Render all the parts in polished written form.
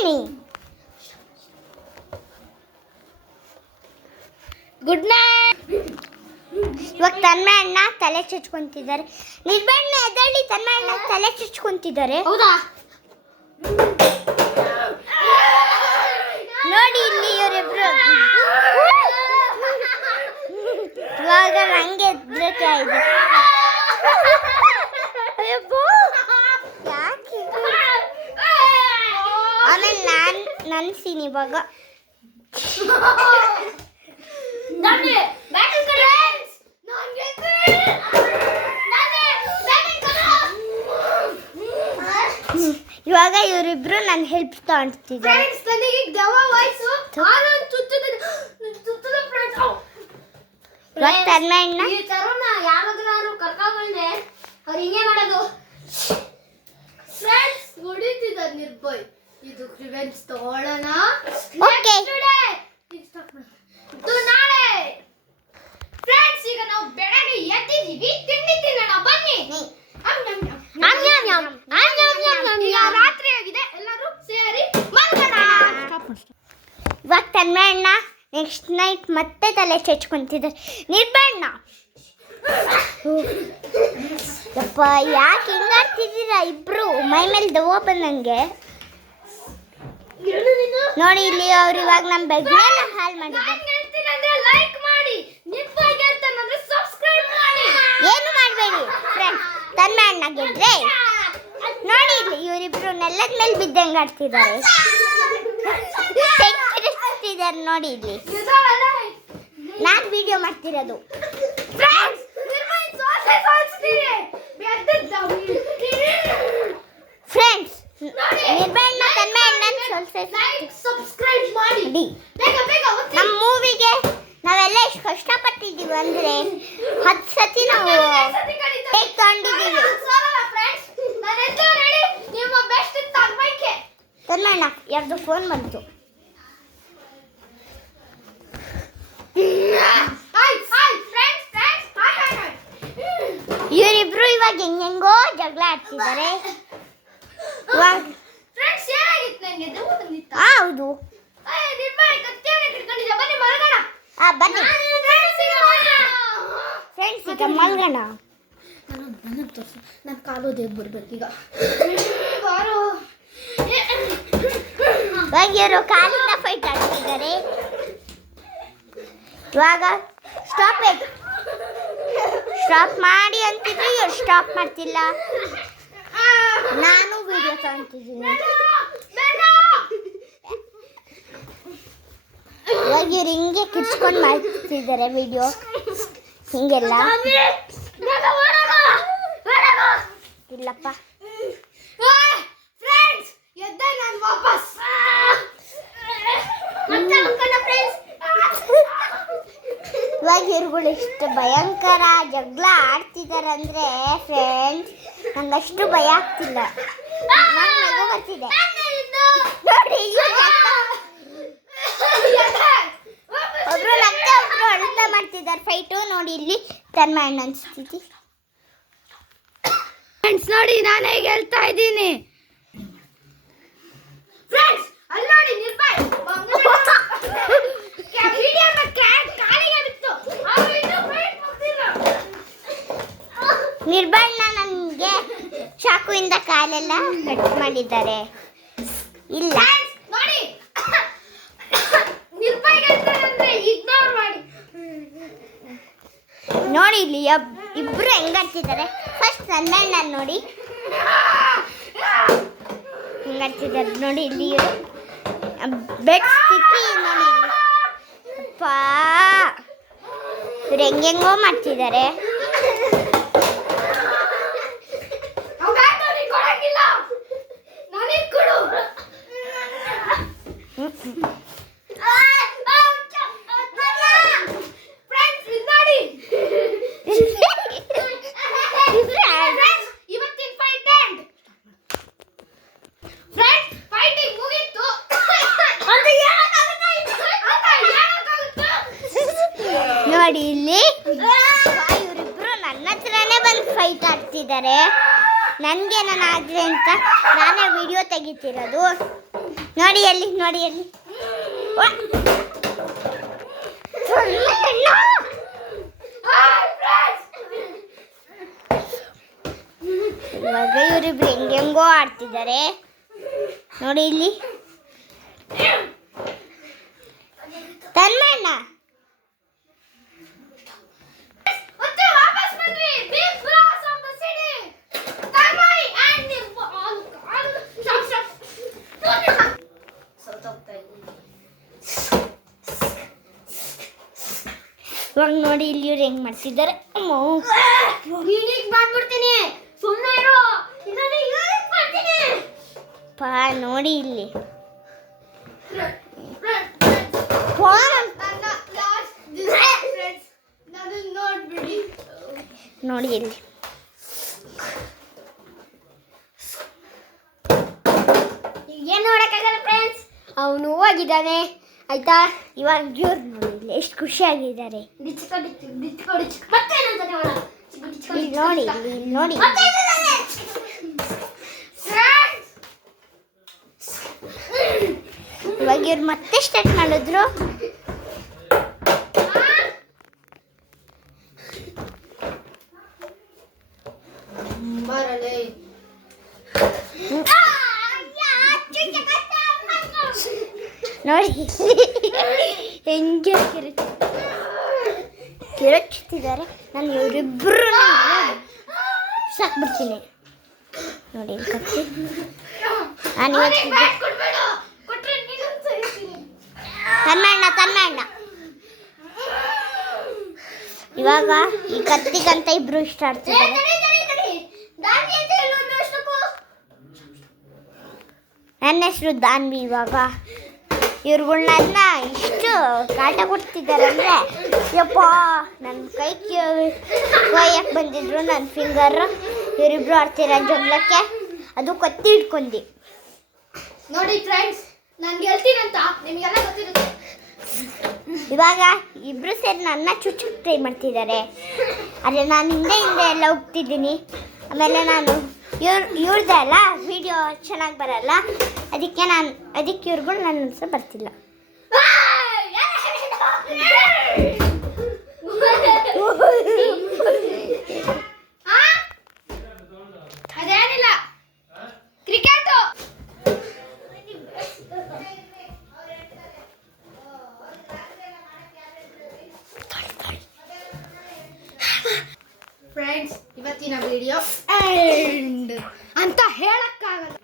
ಬನ್ನಿ. Good night. ಇವಾಗ ತನ್ಮಯ ಅಣ್ಣ ತಲೆ ಚುಚ್ಕೊಂತಿದ್ದಾರೆ. ನಿರ್ಬಣ್ಣ ಎದಳ್ಳಿ, ತನ್ಮಯ ಅಣ್ಣ ತಲೆ ಚುಚ್ಕೊಂತಿದ್ದಾರೆ. ಹೌದಾ? ನೋಡಿ ಇಲ್ಲಿ ಇವರಿಬ್ರು. ಇವಾಗ ನಂಗೆ ಎದ್ರಕ್ಕೆ ಆಯ್ತು. ಯಾಕೆ ಆಮೇಲೆ ನಾನು ಸೀನ್ ಇವಾಗ ಇವಾಗ ಇವರಿಬ್ರು ನನ್ನ ಹೆಲ್ಪ್ ತಗೊಂತಿದ್ದಾರೆ. ಯಾರಾದ್ರೂ ಕರ್ಕೊಂಡ್ಬಂದ್ರೆ ಅವ್ರು ಹಿಂಗೆ ಮಾಡೋದು. ಫ್ರೆಂಡ್ಸ್ ಹೊಡಿತಿದ್ದಾರೆ ನಿರ್ಭಯ್. ಇದು ರಿವೆಂಜ್ ತಗೊಳ್ಳೋಣ. ಓಕೆ ಇದು ನಾಳೆ. ಫ್ರೆಂಡ್ಸ್ ಈಗ ನಾವು ಬೆಳಗ್ಗೆ ಎದ್ದಿದ್ದೀವಿ, ತಿಂಡಿ ತಿನ್ನೋಣ ಬನ್ನಿ. ರಾತ್ರಿ ಆಗಿದೆ, ಎಲ್ಲರೂ ಸೇರಿ ಮಲ್ಗೋಣ. ಇವಾಗ ತನ್ಮಯ ಅಣ್ಣ ನೆಕ್ಸ್ಟ್ ನೈಟ್ ಮತ್ತೆ ತಲೆ ಚಚ್ಕೊಂತಿದ್ದಾರೆ. ನಿರ್ಬಣ್ಣ ಯಪ್ಪ ಯಾಕೆ ಹಿಂಗಾಡ್ತಿದ್ದೀರಾ ಇಬ್ರು? ಮೈ ಮೇಲೆ ದವ್ವ ಬಂದಂಗೆ. ನೋಡಿ ಇಲ್ಲಿ ಅವ್ರು ಇವಾಗ ನಮ್ಮ ಬೆಗ್ನೆಲ್ಲ ಹಾಳು ಮಾಡಿದ್ದಾರೆ. ಲೈಕ್ ಮಾಡಿ, ನಿರ್ಭಯ್ ಗೆಲ್ತಾನಂದ್ರೆ ಸಬ್ಸ್ಕ್ರೈಬ್ ಮಾಡಿ. ಏನು ಮಾಡಬೇಡಿ ಫ್ರೆಂಡ್ಸ್. ತನ್ಮಯ ಅಣ್ಣ ಗೆದ್ರೆ ನೋಡಿ ಇಲ್ಲಿ ಇವರಿಬ್ರು ನೆಲದ ಮೇಲೆ ಬಿದ್ದಂಗೆ ಆಡ್ತಿದ್ದಾರೆ. ನೋಡಿ ಇಲ್ಲಿ ನಾನು ವಿಡಿಯೋ ಮಾಡ್ತಿರೋದು. ಫ್ರೆಂಡ್ಸ್ ನಿರ್ಭಯಣ್ಣ ತನ್ಮಯ ಅಣ್ಣ ಸಬ್ಸ್ಕ್ರೈಬ್ ಮಾಡಿ. ನಮ್ಮ ಮೂವಿಗೆ ನಾವೆಲ್ಲ ಎಷ್ಟು ಕಷ್ಟಪಟ್ಟಿದ್ದೀವಿ ಅಂದರೆ 10 ಸತಿ ನಾವು ಟೇಕ್ ತಗೊಂಡಿದ್ದೀವಿ. ತನ್ಮಯ ಅಣ್ಣ ಯಾರ್ದು ಫೋನ್ ಬಂತು. ಇವರಿಬ್ರು ಇವಾಗ ಹೆಂಗೆಂಗೋ ಜಗಳ ಆಡ್ತಿದ್ದಾರೆ. ಹೌದು ಬನ್ನಿ ಫ್ರೆಂಡ್ಸ್ ಈಗ ಮಲ್ಗೋಣ. ನನ್ನ ಕಾಲು ದೇವ್ ಬರ್ಬೇಕೀಗ. ಇವಾಗ ಇವರು ಕಾಲಿಂದ ಫೈಟ್ ಆಡ್ತಿದ್ದಾರೆ. ಇವಾಗ ಸ್ಟಾಪ್ ಮಾಡಿ ಅಂತಿದ್ರು, ಇವ್ರು ಸ್ಟಾಪ್ ಮಾಡ್ತಿಲ್ಲ. ನಾನು ವಿಡಿಯೋ ತಗೊಂತಿದ್ದೀನಿ. ಇವಾಗ ಇವ್ರು ಹಿಂಗೆ ಕಿರ್ಚ್ಕೊಂಡು ಮಾಡ್ತಿದ್ದಾರೆ ವಿಡಿಯೋ ಹಿಂಗೆಲ್ಲ. ಇಲ್ಲಪ್ಪ ಇವಾಗ ಇವ್ರುಗಳು ಎಷ್ಟು ಭಯಂಕರ ಜಗಳ ಆಡ್ತಿದ್ದಾರೆ ಅಂದರೆ ಫ್ರೆಂಡ್ಸ್ ನಂಗಷ್ಟು ಭಯ ಆಗ್ತಿಲ್ಲ. ನನಗೂ ಬರ್ತಿದೆ ನೋಡಿ. ಒಬ್ರು ಮತ್ತೆ ಒಬ್ರು ಅಳ್ತಾ ಮಾಡ್ತಿದ್ದಾರೆ ಫೈಟು. ನೋಡಿ ಇಲ್ಲಿ ತನ್ಮಯ ಅಣ್ಣನ ಸ್ಥಿತಿ. ಫ್ರೆಂಡ್ಸ್ ನೋಡಿ ನಾನು ಹೇಗೆ ಹೇಳ್ತಾ ಇದ್ದೀನಿ. ಫ್ರೆಂಡ್ಸ್ ಅಲ್ಲಿ ನೋಡಿ ನಿರ್ಭಯ್ ನಿರ್ಭಯಣ್ಣ ನನಗೆ ಚಾಕುವಿಂದ ಕಾಲೆಲ್ಲ ಕಟ್ ಮಾಡಿದ್ದಾರೆ. ಇಲ್ಲ ನೋಡಿ ನಿರ್ಭಯ್ ಗೆಲ್ತಾನಂದ್ರೆ ಇಗ್ನೋರ್ ಮಾಡಿ. ನೋಡಿ ಇಲ್ಲಿ ಇಬ್ರು ಹೆಂಗಾಡ್ತಿದ್ದಾರೆ. ಫಸ್ಟ್ ತನ್ಮಯ ನೋಡಿ ಹೆಂಗಾಡ್ತಿದ್ದಾರೆ. ನೋಡಿ ಇಲ್ಲಿ ಬೆಡ್ ಸ್ಥಿತಿ ನೋಡಿ. ಅಪ್ಪಾ ಇವ್ರು ಹೆಂಗೆಂಗೋ ಮಾಡ್ತಿದ್ದಾರೆ. ನೋಡಿ ಇಲ್ಲಿ ಇವರಿಬ್ರು ನನ್ನ ಹತ್ರನೇ ಬಂದು ಫೈಟ್ ಆಡ್ತಿದ್ದಾರೆ. ನನಗೇನಾದ್ರೆ ಅಂತ ನಾನೇ ವಿಡಿಯೋ ತೆಗಿತಿರೋದು. ನೋಡಿ ಅಲ್ಲಿ ವಾ. ಇವಾಗ ಇವರಿಬ್ರು ಹೆಂಗೆಂಗೋ ಆಡ್ತಿದ್ದಾರೆ ನೋಡಿ ಇಲ್ಲಿ. ತನ್ಮಣ್ಣ ಮತ್ತೆ ವಾಪಸ್ ಬಂದ್ವಿ. Big boss of the city. Tanmay and the ಇವಾಗ ನೋಡಿ ಇಲ್ಲಿ ಇವ್ರು ಹೆಂಗ್ ಮಾಡ್ತಿದ್ದಾರೆ. ಯೂನಿಕ್ ಮಾಡ್ಬಿಡ್ತೀನಿ. ಸುಮ್ಮನೆ ಇರು. ಇದನ್ನ ಯೂನಿಕ್ ಮಾಡ್ತೀನಿ. ಪಾ ನೋಡಿ ಇಲ್ಲಿ ನೋಡಿ ಇಲ್ಲಿ ಏನು ನೋಡಕ್ಕಾಗಲ್ಲ ಫ್ರೆಂಡ್ಸ್. ಅವನು ಹೋಗಿದ್ದಾನೆ ಆಯ್ತಾ. ಇವಾಗ ಇವ್ರು ನೋಡಿ ಇಲ್ಲಿ ಎಷ್ಟು ಖುಷಿಯಾಗಿದ್ದಾರೆ. ಇಲ್ಲಿ ನೋಡಿ ಇಲ್ಲಿ ನೋಡಿ ಇವಾಗ ಇವ್ರು ಮತ್ತೆ ಸ್ಟಾರ್ಟ್ ಮಾಡಿದ್ರು. ನೋಡಿ ಹೆಂಗೆ ಕಿರಚ್ತಿದ್ದಾರೆ. ನಾನು ಇವರಿಬ್ಬರು ಸಾಕ್ಬಿಡ್ತೀನಿ ನೋಡಿ ಇಲ್ಲಿ ಕತ್ತಿ. ನಾನು ತನ್ಮಣ್ಣ ಇವಾಗ ಈ ಕತ್ತಿಗಂತ ಇಬ್ರು ಇಷ್ಟ ಆಡ್ತಿದ್ದಾರೆ. ನನ್ನ ಹೆಸರು ದಾನ್ವಿ. ಇವಾಗ ಇವ್ರುಗಳನ್ನ ಇಷ್ಟು ಕಾಟ ಕೊಡ್ತಿದ್ದಾರೆ ಅಂದರೆ ಯಪ್ಪ ನನ್ನ ಕೈ ಕೊಯ್ಯಕ್ಕೆ ಬಂದಿದ್ರು ನನ್ನ ಫಿಂಗರ್. ಇವರಿಬ್ರು ಆಡ್ತೀರ ಜಗಳಕ್ಕೆ ಅದು ಕತ್ತಿ ಇಟ್ಕೊಂಡು. ನೋಡಿ ಫ್ರೆಂಡ್ಸ್, ನಾನು ಗೆಲ್ತೀನಂತ ನಿಮಗೆಲ್ಲ ಗೊತ್ತಿರುತ್ತೆ. ಇವಾಗ ಇಬ್ರು ಸೇರಿ ನನ್ನ ಚುಚ್ಚಕ್ಕೆ ಟ್ರೈ ಮಾಡ್ತಿದ್ದಾರೆ. ಆದರೆ ನಾನು ಹಿಂದೆ ಎಲ್ಲ ಹೋಗ್ತಿದ್ದೀನಿ. ಆಮೇಲೆ ನಾನು ಇವ್ರದ್ದೆ ಅಲ್ಲ ವಿಡಿಯೋ ಚೆನ್ನಾಗಿ ಬರಲ್ಲ, ಅದಕ್ಕೆ ಇವ್ರುಗಳು ನನ್ನ ಹೆಸರು ಬರ್ತಿಲ್ಲ. ಅದೇನಿಲ್ಲ ಕ್ರಿಕೆಟು. ಫ್ರೆಂಡ್ಸ್, ಇವತ್ತಿನ ವಿಡಿಯೋ ಎಂಡ್ ಅಂತ ಹೇಳಕ್ಕಾಗಲ್ಲ.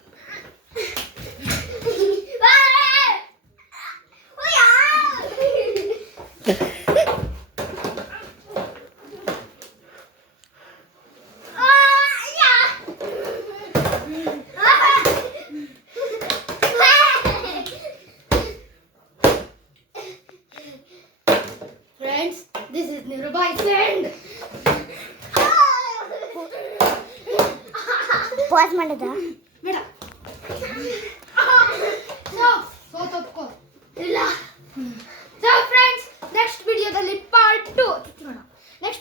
Friends, this is Nirubai's end. Pass ಮಾಡೋದಾ? ಬೇಡ.